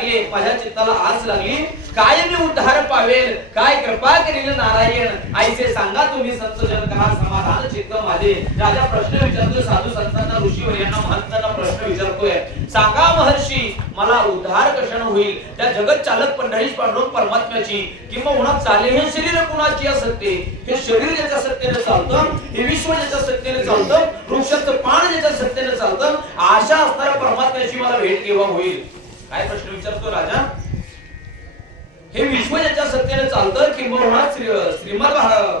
लागले माझ्या चित्ताला आस लागली. काय मी उद्धार पावेल? काय कृपा करील नारायण? आईचे सांगा तुम्ही संत जनका समाधान चित्त माझे? राजा प्रश्न विचारतो साधू संतांना ऋषी यांना महंतांना प्रश्न विचारतोय. सांगा महर्षी मला उद्धार कशानं होईल? त्या जगत चालक पंढरीश पांडुरंग परमात्म्याची. किंवा उन्हा चाले हे शरीर कुणाची असते? हे शरीर ज्याच्या सत्तेने चालतं हे विश्व ज्याच्या सत्तेने चालतं वृक्षाचं पान ज्याच्या सत्तेने चालतं आशा असणाऱ्या परमात्म्याची मला भेट केव्हा होईल? काय प्रश्न विचारतो राजा? हे विश्व ज्याच्या सत्तेने चालतं? किंवा श्रीमद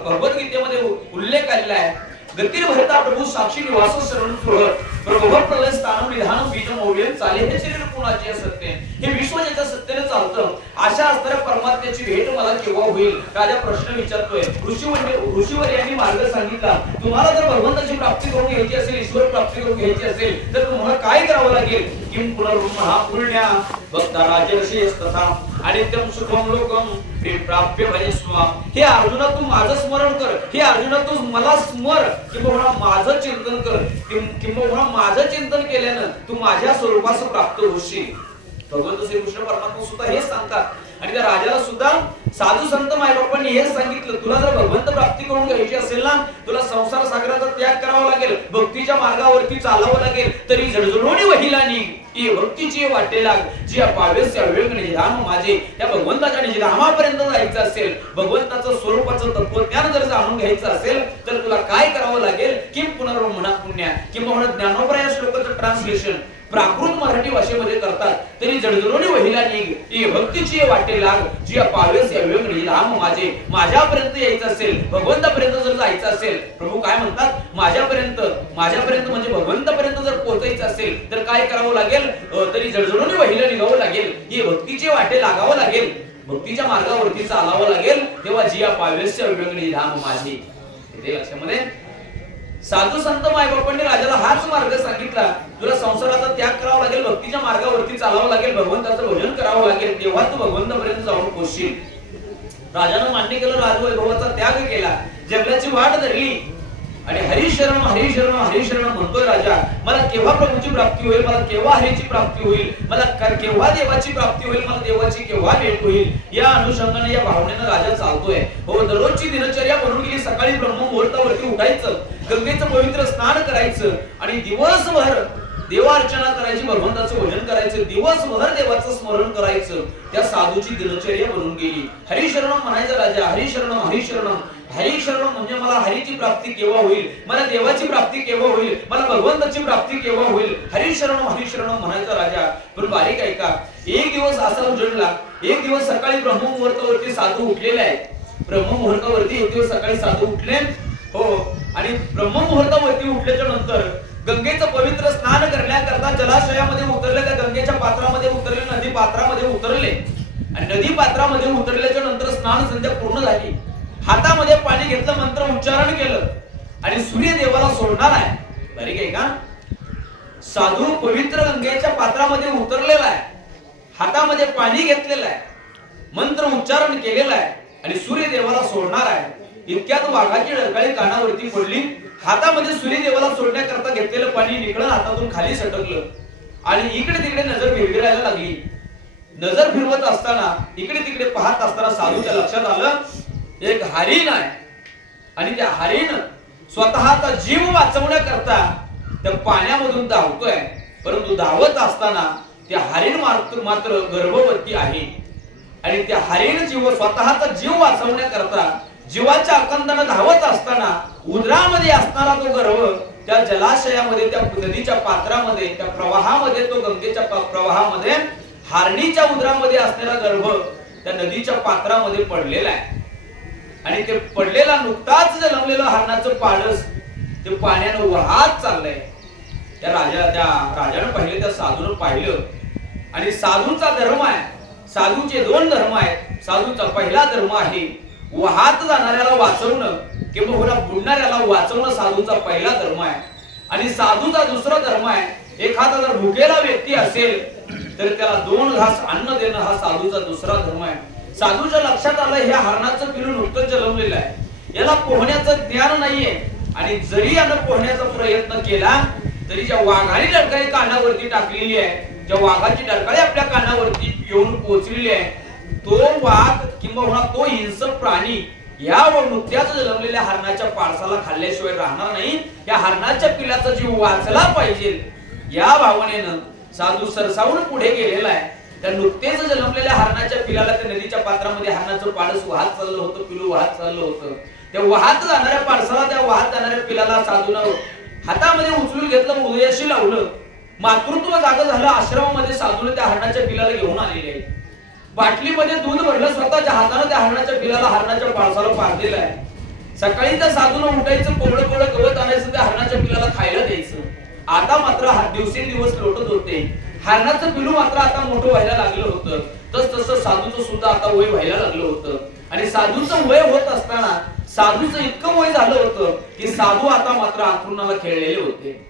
भगवद्गीतेमध्ये उल्लेख आलेला आहे. गतीर भरता प्रभू साक्षी निवास शरण सुह प्रभू प्रलय स्थान निधान बीज मौल्य चाले हे शरीर कुणाचे सत्य हे विश्व ज्याच्या सत्तेने चालतं अशा असणाऱ्या परमात्म्याची भेट मला केव्हा होईल? राजा प्रश्न विचारतोय. ऋषी म्हणजे ऋषीवर यांनी मार्ग सांगितला. तुम्हाला जर भगवंताची प्राप्ती करून घ्यायची असेल ईश्वर प्राप्ती करून घ्यायची असेल तर तुम्हाला काय करावं लागेल? किम पुनर्महापुण्या भक्ता राजर्षी तथा अनित्यम सुखम लोकम ते प्राप्य भजस्व हे अर्जुना तू माझं स्मरण कर. हे अर्जुना तू मला स्मर. किंवा माझं चिंतन कर. किं- किंवा माझं चिंतन केल्यानं तू माझ्या स्वरूपास प्राप्त होशील. भगवंत श्रीकृष्ण परमात्मा सुद्धा हेच सांगतात. आणि त्या राजाला सुद्धा साधू संत मायबापांनी हेच सांगितलं. तुला जर भगवंत प्राप्ती करून घ्यायची असेल ना तुला संसार सागराचा त्याग करावा लागेल. भक्तीच्या मार्गावरती चालावं लागेल. तरी जडजडोनी वहिला निघ ही भक्तीची वाटे लाग जी पावेस अविवेक निधाम माझे त्या भगवंताच्या रामापर्यंत जायचं असेल भगवंताचं स्वरूपाचं तत्वज्ञान जर जाणून घ्यायचं असेल तर तुला काय करावं लागेल? किम पुनर्ब्रह्मणा पुण्या किंवा म्हणत ज्ञानोपरा या श्लोकाचं ट्रान्सलेशन प्राकृत मराठी भाषेमध्ये करतात. तरी जडजडोनी वहिला निघ ही भक्तीची वाटे लाग जी पावेस अविवेक लांब माझे माझ्यापर्यंत यायचं असेल भगवंतापर्यंत जर जायचं असेल प्रभू काय म्हणतात? माझ्यापर्यंत माझ्यापर्यंत म्हणजे भगवंतापर्यंत जर पोहोचायचं असेल तर काय करावं लागेल? तरी जडजडोनी वहिला निघावं लागेल ही भक्तीचे वाटे लागावं लागेल. भक्तीच्या मार्गावरती चालावं लागेल. तेव्हा जिया पावेसच्या विवेकणी लांब माझी. लक्षामध्ये. साधू संत मायबापांनी राजाला हाच मार्ग सांगितला. तुला संसाराचा त्याग करावा लागेल भक्तीच्या मार्गावरती चालावं लागेल भगवंताचं भजन करावं लागेल तेव्हा तू भगवंतापर्यंत जाऊन पोचशील. राजानं मान्य केलं राजवैभवाचा त्याग केला जगण्याची वाट धरली. आणि हरिशरण हरिशरण हरिशरण म्हणतोय राजा मला केव्हा प्रभूची प्राप्ती होईल? मला केव्हा हरीची प्राप्ती होईल? मला केव्हा देवाची प्राप्ती होईल? मला देवाची केव्हा भेट होईल? या अनुषंगाने या भावनेनं राजा चालतोय. हो दररोजची दिनचर्या बनून गेली सकाळी ब्रह्म मुहूर्तावरती उठायचं गंगेचं पवित्र स्नान करायचं आणि दिवसभर देवार्चना करायची भगवंताचं भजन करायचं दिवसभर देवाचं स्मरण करायचं त्या साधूची दिनचर्या बनून गेली. हरिशरण म्हणायचं राजा हरिशरण हरिशरण. हरिशरण म्हणजे मला हरीची प्राप्ती केव्हा होईल? मला देवाची प्राप्ती केव्हा होईल? मला भगवंताची प्राप्ती केव्हा होईल? हरिशरण हरिशरण म्हणायचा राजा. पण बारीक ऐका एक दिवस असा उजडला एक दिवस सकाळी ब्रह्ममुहूर्तावरती साधू उठलेले आहेत. ब्रह्ममुहूर्तावरती एक दिवस सकाळी साधू उठले. हो आणि ब्रह्ममुहूर्तावरती उठल्याच्या नंतर गंगेचं पवित्र स्नान करण्याकरता जलाशयामध्ये उतरले त्या गंगेच्या पात्रामध्ये उतरले नदी पात्रामध्ये उतरले. आणि नदी पात्रामध्ये उतरल्याच्या नंतर स्नान संध्या पूर्ण झाली. हातामध्ये पाणी घेतलं मंत्र उच्चारण केलं. आणि सूर्यदेवाला सोडणार आहे. बरी काय का? साधू पवित्र गंगेच्या पात्रामध्ये उतरलेला आहे. हातामध्ये पाणी घेतलेलं आहे. मंत्र उच्चारण केलेलं आहे. आणि सूर्यदेवाला सोडणार आहे. इतक्यात वाघाची डरकाळी कानावरती पडली. हातामध्ये सूर्यदेवाला सोडण्याकरता घेतलेलं पाणी निकळं हातातून खाली सटकलं. आणि इकडे तिकडे नजर भिरभिरायला लागली. नजर फिरवत असताना इकडे तिकडे पाहत असताना साधूच्या लक्षात आलं एक हरिण आहे. आणि त्या हरिण स्वतःचा जीव वाचवण्याकरता त्या पाण्यामधून धावतोय. परंतु धावत असताना त्या हरिण मात्र मात्र गर्भवती आहे. आणि त्या हरिण जीव स्वतःचा जीव वाचवण्याकरता जीवाच्या आकंदानं धावत असताना उदरामध्ये असणारा तो गर्भ त्या जलाशयामध्ये त्या नदीच्या पात्रामध्ये त्या प्रवाहामध्ये तो गंगेच्या प्रवाहामध्ये हारणीच्या उदरामध्ये असलेला गर्भ त्या नदीच्या पात्रामध्ये पडलेला आहे. आणि ते पडलेला नुकताच जन्मलेलं हरणाचं पाडस ते पाण्यानं वाहत चाललंय. त्या राजा त्या राजानं पाहिलं त्या साधूनं पाहिलं. आणि साधूचा धर्म आहे. साधूचे दोन धर्म आहेत. साधूचा पहिला धर्म आहे वाहत जाणाऱ्याला वाचवणं. किंबहुना होणा बुडणाऱ्याला वाचवणं साधूचा पहिला धर्म आहे. आणि साधूचा दुसरा धर्म आहे एखादा जर भुकेला व्यक्ती असेल तर त्याला दोन घास अन्न देणं हा साधूचा दुसरा धर्म आहे. साधूच्या लक्षात आलं हे हरणाचं पिलू नुकतंच जन्मलेलं आहे. याला पोहण्याचं ज्ञान नाहीये. आणि जरी यानं पोहण्याचा प्रयत्न केला तरी ज्या वाघाने डरकाळी कानावरती टाकलेली आहे ज्या वाघाची डरकाळी आपल्या कानावरती येऊन पोहोचलेली आहे तो वाघ किंवा तो हिंसक प्राणी या व नुकत्याच जन्मलेल्या हरणाच्या पारसाला खाल्ल्याशिवाय राहणार नाही. या हरणाच्या पिलाचा जीव वाचला पाहिजे. या भावनेनं साधू सरसावून पुढे गेलेला आहे. त्या नुकतेच जन्मलेल्या हरणाच्या पिलाला त्या नदीच्या पात्रामध्ये हरणाचं पाडस वाहत चाललं होतं पिलू वाहत चाललं होतं. त्या वाहत जाणाऱ्या पाडसाला त्या वाहत जाणाऱ्या पिलाला साधून हातामध्ये उचलून घेतलं हृदयाशी लावलं. मातृत्व जागं झालं आश्रमामध्ये साधून त्या हरणाच्या पिलाला घेऊन आलेले. आहे बाटलीमध्ये दूध भरलं स्वतःच्या हातानं त्या हरणाच्या पिलाला हरणाच्या पाळसाला पारलेलं आहे. सकाळी त्या साधून उठायचं कोवळं कोवळं गवत आणायचं त्या हरणाच्या पिलाला खायला द्यायचं. आता मात्र दिवसेंदिवस लोटत होते. हरणाचं पिलू मात्र आता मोठं व्हायला लागलं होतं. तस तसं साधूचं सुद्धा आता वय व्हायला लागलं होतं. आणि साधूचं वय होत असताना साधूचं इतकं वय झालं होतं की साधू आता मात्र अंथरुणाला खेळलेले होते.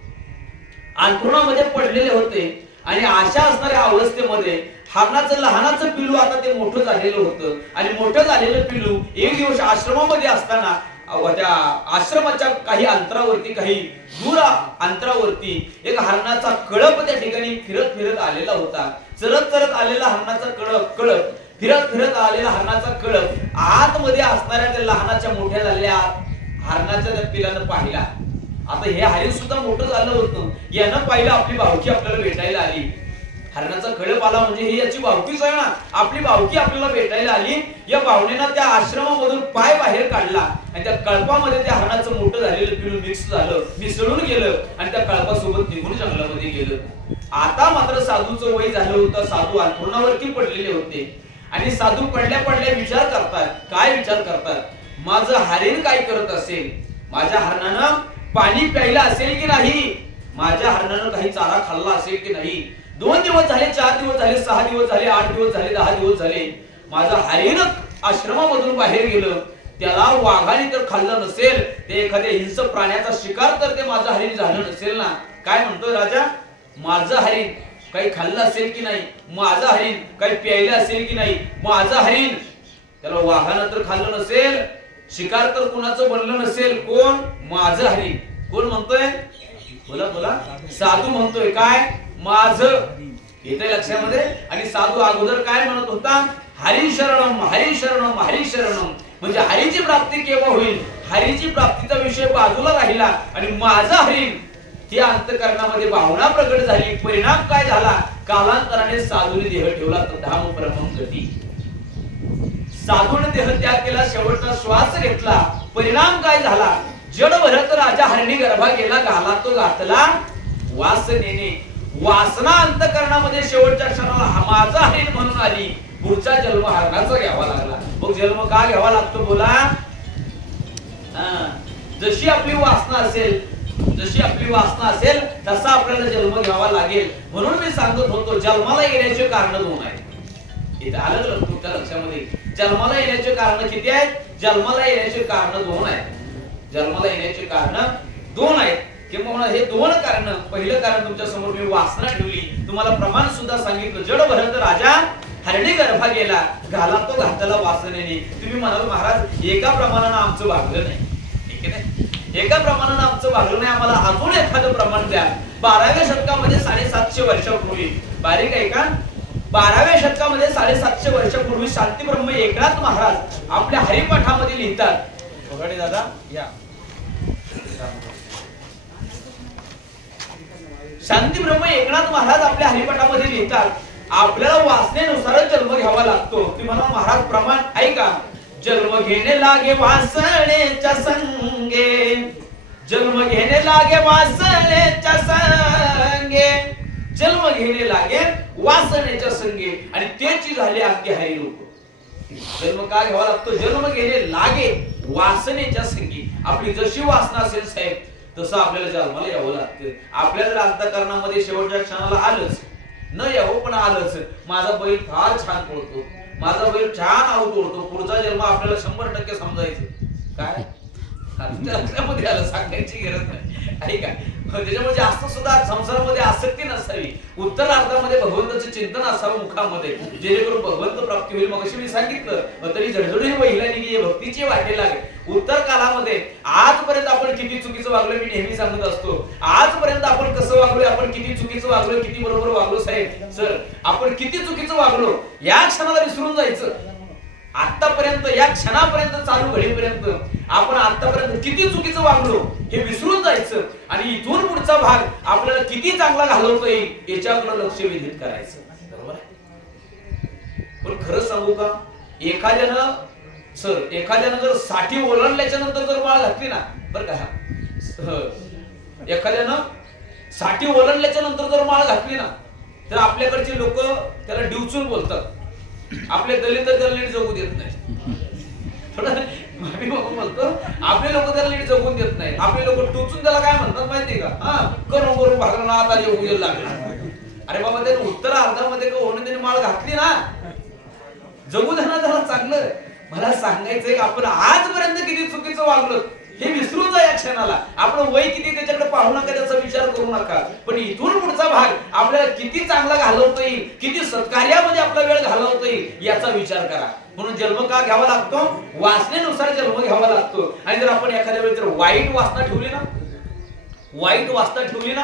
अंथरुणामध्ये पडलेले होते. आणि अशा असणाऱ्या अवस्थेमध्ये हरणाचं लहानाचं पिलू आता ते मोठं झालेलं होतं. आणि मोठं झालेलं पिलू एक दिवस आश्रमामध्ये असताना त्या आश्रमाच्या काही अंतरावरती काही दूर अंतरावरती एक हरणाचा कळप त्या ठिकाणी फिरत फिरत आलेला होता. चरत चरत आलेला हरणाचा कळप कळप. फिरत फिरत आलेला हरणाचा कळप. आतमध्ये असणाऱ्या त्या लहानाच्या मोठ्या झालेल्या हरणाच्या त्या पिलानं पाहिला. आता हे हरिण सुद्धा मोठं झालं होतं. यानं पाहिलं आपली भावकी आपल्याला भेटायला आली. हरणाचा कळप आला म्हणजे हे याची भावकीच आहे ना आपली भावकी आपल्याला भेटायला आली. या भावनेनं त्या आश्रमामधून पाय बाहेर काढला. आणि त्या कळपामध्ये त्या हरणाचं मोठं झालेलं पिलू मिक्स झालं मिसळून गेलं आणि त्या कळपासोबत निघून जंगलामध्ये गेलं. आता मात्र साधूचं वय झालं होतं. साधू अंथरुणावरती पडलेले होते. आणि साधू पडल्या पडल्या विचार करतात. काय विचार करतात? माझं हरिण काय करत असेल? माझ्या हरणानं पाणी प्यायला असेल की नाही? माझ्या हरणानं काही चारा खाल्ला असेल की नाही? दोन दिवस झाले चार दिवस झाले सहा दिवस झाले आठ दिवस झाले दहा दिवस झाले. माझा हरिण आश्रमामधून बाहेर गेलं. त्याला वाघाने तर खाल्लं नसेल ते एखाद्या हिंसक प्राण्याचा शिकार तर ते माझं हरिण झालं नसेल ना. काय म्हणतोय राजा? माझं हरिण काही खाल्लं असेल की नाही? माझं हरिण काही प्यायलं असेल की नाही? माझं हरिण त्याला वाघानं तर खाल्लं नसेल शिकार तर कुणाचं बनलं नसेल? कोण? माझं हरिण कोण म्हणतोय? बोला बोला. साधू म्हणतोय. काय? माझं. येते लक्षामध्ये? आणि साधू अगोदर काय म्हणत होता? हरी शरणम हरी शरणम हरी शरणम म्हणजे हरीची प्राप्ती केव्हा होईल? हरीची प्राप्तीचा विषय बाजूला राहिला आणि माझा हरिण ही अंतकरणामध्ये भावना प्रकट झाली. परिणाम काय झाला? कालांतराने साधूने देह ठेवला तर धाम ब्रह्मम गती. साधून देह त्याग केला शेवटचा श्वास घेतला. परिणाम काय झाला? जड भरत राजा हरणी गर्भा गेला घाला तो घातला वासनेने वासना अंतकरणामध्ये शेवटच्या क्षणाला हा माझा आहे म्हणून आली. पुढचा जन्म हरणाचा घ्यावा लागला. मग जन्म का घ्यावा लागतो बोला जशी आपली वासना असेल जशी आपली वासना असेल तसा आपल्याला जन्म घ्यावा लागेल. म्हणून मी सांगत होतो जन्माला येण्याचे कारण दोन आहेत. इथे आलं तुमच्या लक्षामध्ये. जन्माला येण्याचे कारण किती आहेत? जन्माला येण्याचे कारण दोन आहेत. जन्माला येण्याचे कारण दोन आहेत. किंवा हे दोन कारण पहिलं कारण तुमच्यासमोर मी वासना ठेवली. तुम्हाला प्रमाण सुद्धा सांगितलं. जड भरत राजा हरणे गर्भा गेला. घाला तो घातला वासनेने. तुम्ही म्हणाल महाराज एका प्रमाणानं आमचं भागलं नाही. ठीक आहे एका प्रमाणानं आमचं भागलं नाही. आम्हाला अजून एखादं प्रमाण द्या. बाराव्या शतकामध्ये साडेसातशे वर्षापूर्वी. बारीक आहे का? बाराव्या शतकामध्ये साडेसातशे वर्षापूर्वी शांती ब्रह्म एकनाथ महाराज आपल्या हरिपाठामध्ये लिहितात. दादा या. शांती ब्रह्म एकनाथ महाराज आपल्या हरिपाठामध्ये लिहितात आपल्याला वासनेनुसारच जन्म घ्यावा लागतो. ती म्हणा महाराज प्रमाण ऐका. जन्म घेणे लागे वासनेच्या संगे. जन्म घेणे लागे वासनेच्या संगे. जन्म घेणे लागे वासनेच्या संगे. आणि त्याची झाली अगदी हरी लोक. जन्म का घ्यावा लागतो? जन्म घेणे लागे वासनेच्या संगी. आपली जशी वासना असेल साहेब तसं आपल्याला जन्माला यावं लागतं. आपल्या जर अंतकरणामध्ये शेवटच्या क्षणाला आलंच न यावं पण आलंच माझा बैल फार छान पळतो. माझा बैल छान आऊट ओढतो पुढचा जन्म आपल्याला शंभर टक्के समजायचं. काय? असल्यामध्ये आलं सांगायची गरज नाही. त्याच्यामध्ये त्याच्यामुळे जास्त सुद्धा संसारामध्ये आसक्ती नसावी. उत्तर अर्थामध्ये भगवंताचं चिंतन असावं मुखामध्ये. जेणेकरून भगवंत प्राप्ती होईल. मग मी सांगितलं. तरी झडझडून महिला निघी भक्तीची वाटे लागेल उत्तर कालामध्ये आजपर्यंत आपण किती चुकीचं वागलोय मी नेहमी सांगत असतो. आजपर्यंत आपण कसं वागलोय? आपण किती चुकीचं वागलोय? किती बरोबर वागलो साहेब? सर आपण किती चुकीचं वागलो? या क्षणाला विसरून जायचं. आतापर्यंत या क्षणापर्यंत चालू घडीपर्यंत आपण आतापर्यंत किती चुकीचं वागलो हे विसरून जायचं आणि इथून पुढचा भाग आपल्याला किती चांगला घालवता येईल याच्याकडे लक्ष वेधित करायचं. बरोबर आहे? पण खरं सांगू का? एखाद्यानं सर एखाद्यानं जर साठी ओलांडल्याच्या नंतर जर माळ घातली ना बरं का? एखाद्यानं साठी ओलांडल्याच्या नंतर जर माळ घातली ना तर आपल्याकडचे लोक त्याला डिवचून बोलतात. आपले दलित तर त्याला नीट जगू देत नाही. थोडं आपले लोक त्याला नीट जगून देत नाही आपले लोक टोचून त्याला काय म्हणतात माहितीये का? हा करून करून भागला ना आता येऊ येऊ लागला. अरे बाबा त्याने उत्तर अर्धामध्ये का होणं त्याने माळ घातली ना? जगू द्या ना त्याला चांगलं. मला सांगायचंय आपण आजपर्यंत किती चुकीचं वागलो क्षणाला आपण वय किती त्याच्याकडे पाहू नका त्याचा विचार करू नका. पण इथून पुढचा भाग आपल्याला किती चांगला घालवता येईल किती सत्कार्यामध्ये आपला वेळ घालवता येईल याचा विचार करा. म्हणून जन्म का घ्यावा लागतो? वासनेनुसार जन्म घ्यावा लागतो. आणि जर आपण एखाद्या वेळी जर वाईट वासना ठेवली ना? वाईट वासना ठेवली ना?